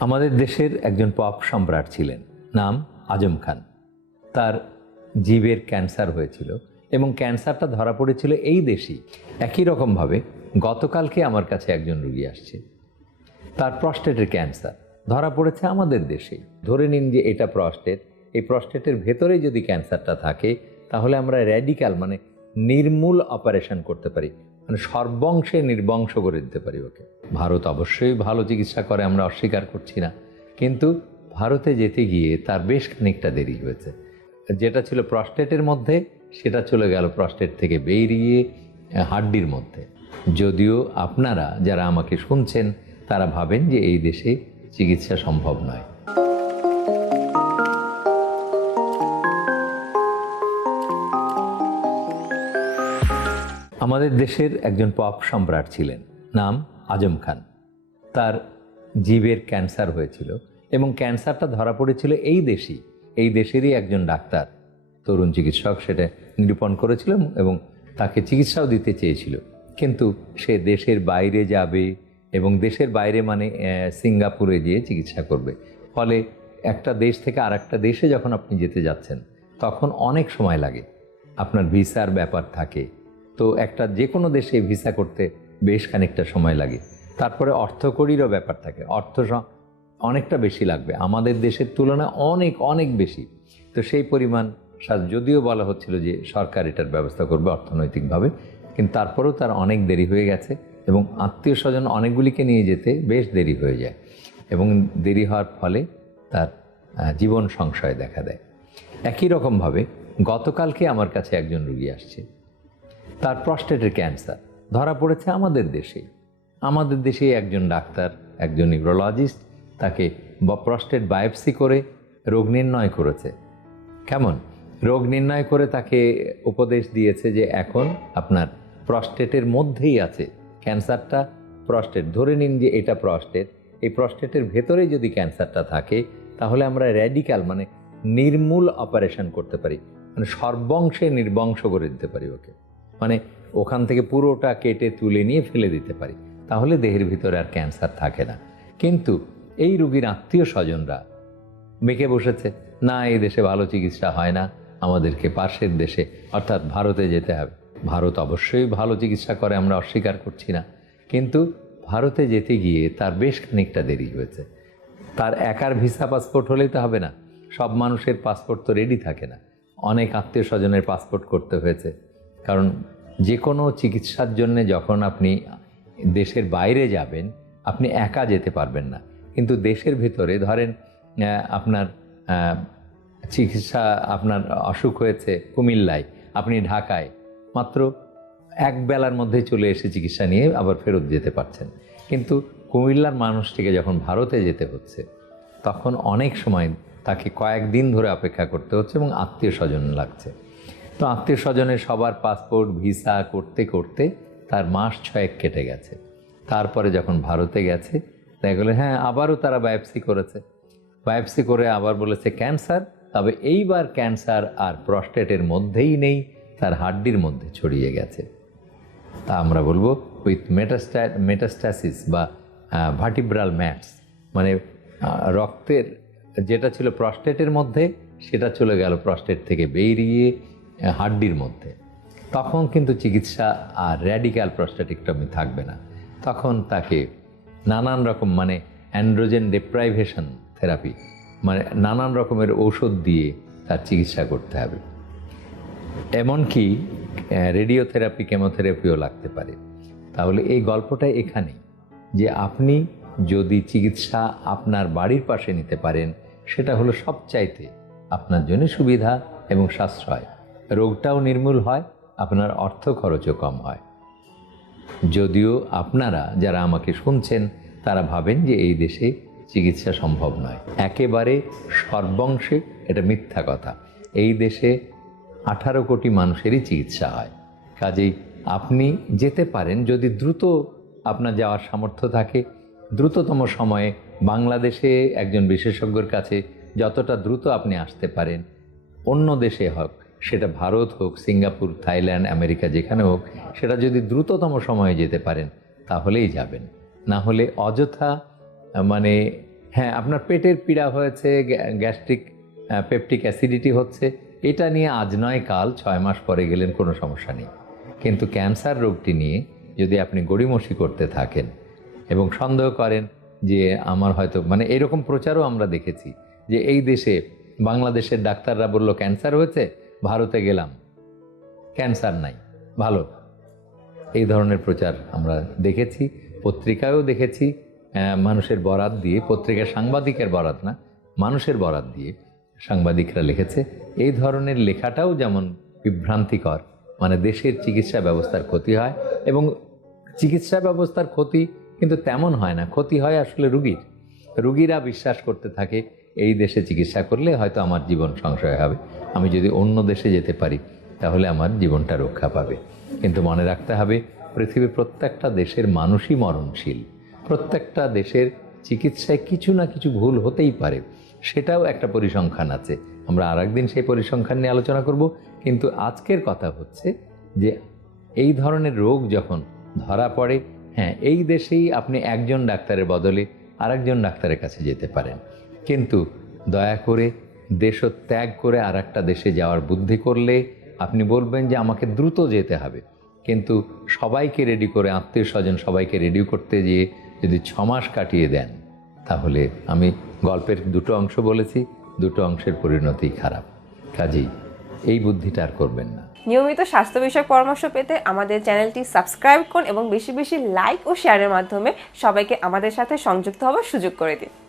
আমাদের দেশের একজন পপ সম্রাট ছিলেন, নাম আজম খান। তার জীবের ক্যান্সার হয়েছিল এবং ক্যান্সারটা ধরা পড়েছিল এই দেশেই। একই রকমভাবে গতকালকে আমার কাছে একজন রুগী আসছে। তার প্রস্টেটের ক্যান্সার ধরা পড়েছে আমাদের দেশেই ধরে নিন যে এটা প্রস্টেট, এই প্রস্টেটের ভেতরে যদি ক্যান্সারটা থাকে, তাহলে আমরা র্যাডিক্যাল মানে নির্মূল অপারেশন করতে পারি। মানে সর্বংশে নির্বংশ করে দিতে পারি ওকে। ভারত অবশ্যই ভালো চিকিৎসা করে, আমরা অস্বীকার করছি না। কিন্তু ভারতে যেতে গিয়ে তার বেশ খানিকটা দেরি হয়েছে। যেটা ছিল প্রস্টেটের মধ্যে, সেটা চলে গেল প্রস্টেট থেকে বেরিয়ে হাড্ডির মধ্যে। যদিও আপনারা যারা আমাকে শুনছেন, তারা ভাবেন যে এই দেশে চিকিৎসা সম্ভব নয়। আমাদের দেশের একজন পপ সম্রাট ছিলেন, নাম আজম খান। তার জীবের ক্যান্সার হয়েছিল এবং ক্যান্সারটা ধরা পড়েছিল এই দেশেই, এই দেশেরই একজন ডাক্তার। তরুণ চিকিৎসক সেটা নিরূপণ করেছিল এবং তাকে চিকিৎসাও দিতে চেয়েছিল। কিন্তু সে দেশের বাইরে যাবে এবং দেশের বাইরে মানে সিঙ্গাপুরে গিয়ে চিকিৎসা করবে। ফলে একটা দেশ থেকে আর একটা দেশে যখন আপনি যেতে যাচ্ছেন, তখন অনেক সময় লাগে। আপনার ভিসার ব্যাপার থাকে তো একটা যে কোনো দেশে ভিসা করতে বেশ খানিকটা সময় লাগে। তারপরে অর্থকড়িরও ব্যাপার থাকে। অর্থ অনেকটা বেশি লাগবে। আমাদের দেশের তুলনায় অনেক অনেক বেশি। তো সেই পরিমাণ যদিও বলা হচ্ছিল যে সরকার এটার ব্যবস্থা করবে অর্থনৈতিকভাবে, কিন্তু তারপরেও তার অনেক দেরি হয়ে গেছে এবং আত্মীয় স্বজন অনেকগুলিকে নিয়ে যেতে বেশ দেরি হয়ে যায় এবং দেরি হওয়ার ফলে তার জীবন সংশয় দেখা দেয়। একই রকমভাবে গতকালকে আমার কাছে একজন রুগী আসছে। তার প্রস্টেটের ক্যান্সার ধরা পড়েছে আমাদের দেশে আমাদের দেশে একজন ডাক্তার, একজন নিউরোলজিস্ট তাকে প্রস্টেট বায়োপসি করে রোগ নির্ণয় করেছে। কেমন? রোগ নির্ণয় করে তাকে উপদেশ দিয়েছে যে এখন আপনার প্রস্টেটের মধ্যেই আছে। ক্যান্সারটা প্রস্টেট ধরে নিন যে এটা প্রস্টেট এই প্রস্টেটের ভেতরে যদি ক্যান্সারটা থাকে, তাহলে আমরা র্যাডিক্যাল মানে নির্মূল অপারেশন করতে পারি। মানে সর্বংশে নির্বংশ করে দিতে পারি ওকে। মানে ওখান থেকে পুরোটা কেটে তুলে নিয়ে ফেলে দিতে পারি। তাহলে দেহের ভিতরে আর ক্যান্সার থাকে না। কিন্তু এই রুগীর আত্মীয় স্বজনরা মেকে বসেছে, না, এই দেশে ভালো চিকিৎসা হয় না। আমাদেরকে পাশের দেশে, অর্থাৎ ভারতে যেতে হবে। ভারত অবশ্যই ভালো চিকিৎসা করে, আমরা অস্বীকার করছি না। কিন্তু ভারতে যেতে গিয়ে তার বেশ খানিকটা দেরি হয়েছে। তার একার ভিসা পাসপোর্ট হলেই তো হবে না। সব মানুষের পাসপোর্ট তো রেডি থাকে না। অনেক আত্মীয় স্বজনের পাসপোর্ট করতে হয়েছে। কারণ যে কোনো চিকিৎসার জন্যে যখন আপনি দেশের বাইরে যাবেন, আপনি একা যেতে পারবেন না। কিন্তু দেশের ভিতরে ধরেন আপনার চিকিৎসা আপনার অসুখ হয়েছে কুমিল্লায়, আপনি ঢাকায়, মাত্র এক বেলার মধ্যে চলে এসে চিকিৎসা নিয়ে আবার ফেরত যেতে পারছেন। কিন্তু কুমিল্লার মানুষটিকে যখন ভারতে যেতে হচ্ছে, তখন অনেক সময় তাকে কয়েকদিন ধরে অপেক্ষা করতে হচ্ছে এবং আত্মীয় স্বজন লাগছে। তো আত্মীয় স্বজনের সবার পাসপোর্ট, ভিসা করতে করতে তার মাস ছয়েক কেটে গেছে। তারপরে যখন ভারতে গেছে দেখা গেলো হ্যাঁ আবারও তারা বায়োপসি করেছে। বায়োপসি করে আবার বলেছে, ক্যান্সার? তবে এইবার ক্যান্সার আর প্রস্টেটের মধ্যেই নেই, তার হাড্ডির মধ্যে ছড়িয়ে গেছে। তা আমরা বলব, উইথ মেটাস্টা, মেটাস্টাসিস বা ভার্টিব্রাল ম্যাটস মানে রক্তের যেটা ছিল প্রস্টেটের মধ্যে, সেটা চলে গেল প্রস্টেট থেকে বেরিয়ে হাড্ডির মধ্যে। তখন কিন্তু চিকিৎসা আর র্যাডিক্যাল প্রস্টেটিকটমি থাকবে না। তখন তাকে নানান রকম মানে অ্যান্ড্রোজেন ডেপ্রাইভেশন থেরাপি মানে নানান রকমের ঔষধ দিয়ে তার চিকিৎসা করতে হবে। এমনকি রেডিওথেরাপি কেমোথেরাপিও লাগতে পারে। তাহলে এই গল্পটা এখানেই, যে আপনি যদি চিকিৎসা আপনার বাড়ির পাশে নিতে পারেন, সেটা হলো সবচাইতে আপনার জন্য সুবিধা এবং সাশ্রয়। রোগটাও নির্মূল হয়, আপনার অর্থ খরচও কম হয়। যদিও আপনারা যারা আমাকে শুনছেন, তারা ভাবেন যে এই দেশে চিকিৎসা সম্ভব নয়। একেবারে সর্বংশে এটা মিথ্যা কথা। এই দেশে আঠারো কোটি মানুষেরই চিকিৎসা হয়। কাজেই আপনি যেতে পারেন, যদি দ্রুত আপনার যাওয়ার সামর্থ্য থাকে। দ্রুততম সময়ে বাংলাদেশে একজন বিশেষজ্ঞর কাছে যতটা দ্রুত আপনি আসতে পারেন, অন্য দেশে হোক সেটা ভারত হোক, সিঙ্গাপুর, থাইল্যান্ড, আমেরিকা, যেখানে হোক, সেটা যদি দ্রুততম সময়ে যেতে পারেন, তাহলেই যাবেন। না হলে অযথা মানে হ্যাঁ আপনার পেটের পীড়া হয়েছে গ্যাস্ট্রিক পেপটিক অ্যাসিডিটি হচ্ছে, এটা নিয়ে আজ নয়, কাল ছয় মাস পরে গেলেন, কোনো সমস্যা নেই। কিন্তু ক্যান্সার রোগটি নিয়ে যদি আপনি গড়িমসি করতে থাকেন এবং সন্দেহ করেন যে আমার হয়তো মানে এরকম প্রচারও আমরা দেখেছি যে এই দেশে বাংলাদেশের ডাক্তাররা বলল, ক্যান্সার হয়েছে? ভারতে গেলাম। ক্যান্সার নাই। ভালো। এই ধরনের প্রচার আমরা দেখেছি, পত্রিকায়ও দেখেছি। মানুষের বরাত দিয়ে পত্রিকার সাংবাদিকের বরাত না, মানুষের বরাত দিয়ে সাংবাদিকরা লিখেছে, এই ধরনের লেখাটাও যেমন বিভ্রান্তিকর মানে দেশের চিকিৎসা ব্যবস্থার ক্ষতি হয় এবং চিকিৎসা ব্যবস্থার ক্ষতি কিন্তু তেমন হয় না, ক্ষতি হয় আসলে রুগীর। রুগীরা বিশ্বাস করতে থাকে, এই দেশে চিকিৎসা করলে হয়তো আমার জীবন সংশয় হবে। আমি যদি অন্য দেশে যেতে পারি, তাহলে আমার জীবনটা রক্ষা পাবে। কিন্তু মনে রাখতে হবে, পৃথিবীর প্রত্যেকটা দেশের মানুষই মরণশীল। প্রত্যেকটা দেশের চিকিৎসায় কিছু না কিছু ভুল হতেই পারে। সেটাও একটা পরিসংখ্যান আছে। আমরা আর একদিন সেই পরিসংখ্যান নিয়ে আলোচনা করব। কিন্তু আজকের কথা হচ্ছে যে, এই ধরনের রোগ যখন ধরা পড়ে হ্যাঁ এই দেশেই আপনি একজন ডাক্তারের বদলে আরেকজন ডাক্তারের কাছে যেতে পারেন। কিন্তু দয়া করে দেশ ত্যাগ করে আর একটা দেশে যাওয়ার বুদ্ধি করলে আপনি বলবেন যে আমাকে দ্রুত যেতে হবে। কিন্তু সবাইকে রেডি করে, আত্মীয় স্বজন সবাইকে রেডি করতে গিয়ে যদি ছমাস কাটিয়ে দেন, তাহলে আমি গল্পের দুটো অংশ বলেছি, দুটো অংশের পরিণতি খারাপ। কাজেই এই বুদ্ধিটা আর করবেন না। নিয়মিত স্বাস্থ্য বিষয়ক পরামর্শ পেতে আমাদের চ্যানেলটি সাবস্ক্রাইব করুন এবং বেশি বেশি লাইক ও শেয়ারের মাধ্যমে সবাইকে আমাদের সাথে সংযুক্ত হওয়ার সুযোগ করে দিন।